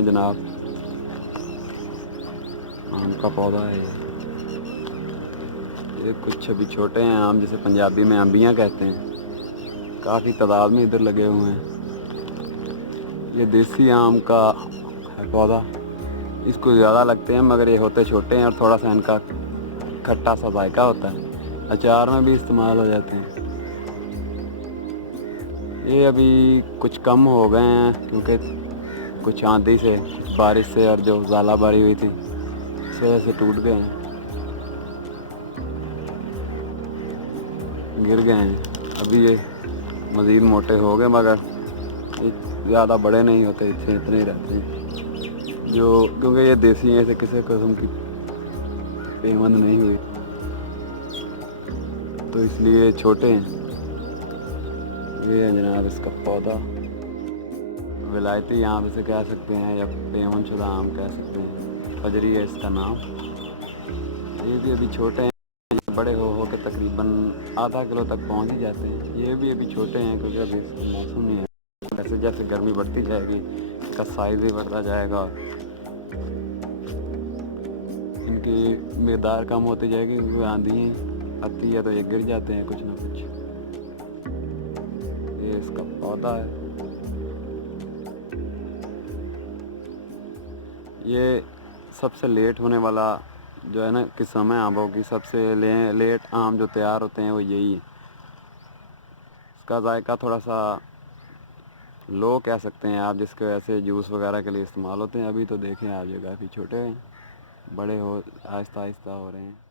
ہیں جناب، آم کا پودا ہے یہ کچھ ابھی چھوٹے ہیں آم، جسے پنجابی میں انبیاں کہتے ہیں، کافی تعداد میں ادھر لگے ہوئے ہیں۔ یہ دیسی آم کا ہے پودا، اس کو زیادہ لگتے ہیں مگر یہ ہوتے چھوٹے ہیں اور تھوڑا سا ان کا کھٹا سا ذائقہ ہوتا ہے، اچار میں بھی استعمال ہو جاتے ہیں۔ یہ ابھی کچھ کم ہو گئے ہیں کیونکہ کچھ آندھی سے، کچھ بارش سے اور جو ژالہ باری ہوئی تھی اس وجہ سے ٹوٹ گئے ہیں، گر گئے ہیں۔ ابھی یہ مزید موٹے ہو گئے مگر زیادہ بڑے نہیں ہوتے، اتنے ہی رہتے ہیں، جو کیونکہ یہ دیسی ہیں، اسے کسی قسم کی پیوند نہیں ہوئی تو اس لیے چھوٹے ہیں۔ یہ ہے جناب اس کا پودا، ولایتی آم اسے کہہ سکتے ہیں یا پیوند شدہ آم کہہ سکتے ہیں، فجری ہے اس کا نام۔ یہ بھی ابھی چھوٹے ہیں، بڑے ہو کے تقریباً آدھا کلو تک پہنچ ہی جاتے ہیں۔ یہ بھی ابھی چھوٹے ہیں کیونکہ ابھی اس کا موسم نہیں ہے، جیسے جیسے گرمی بڑھتی جائے گی اس کا سائز بھی بڑھتا جائے گا، ان کی مقدار کم ہوتی جائے گی کیونکہ آندھی آتی ہے تو یہ گر جاتے ہیں کچھ نہ کچھ۔ یہ اس کا پودا ہے۔ یہ سب سے لیٹ ہونے والا جو ہے نا قسم ہے آموں کی، سب سے لیٹ آم جو تیار ہوتے ہیں وہ یہی ہے۔ اس کا ذائقہ تھوڑا سا لو کہہ سکتے ہیں آپ، جس کی وجہ سے جوس وغیرہ کے لیے استعمال ہوتے ہیں۔ ابھی تو دیکھیں آپ یہ کافی چھوٹے ہیں، بڑے آہستہ آہستہ ہو رہے ہیں۔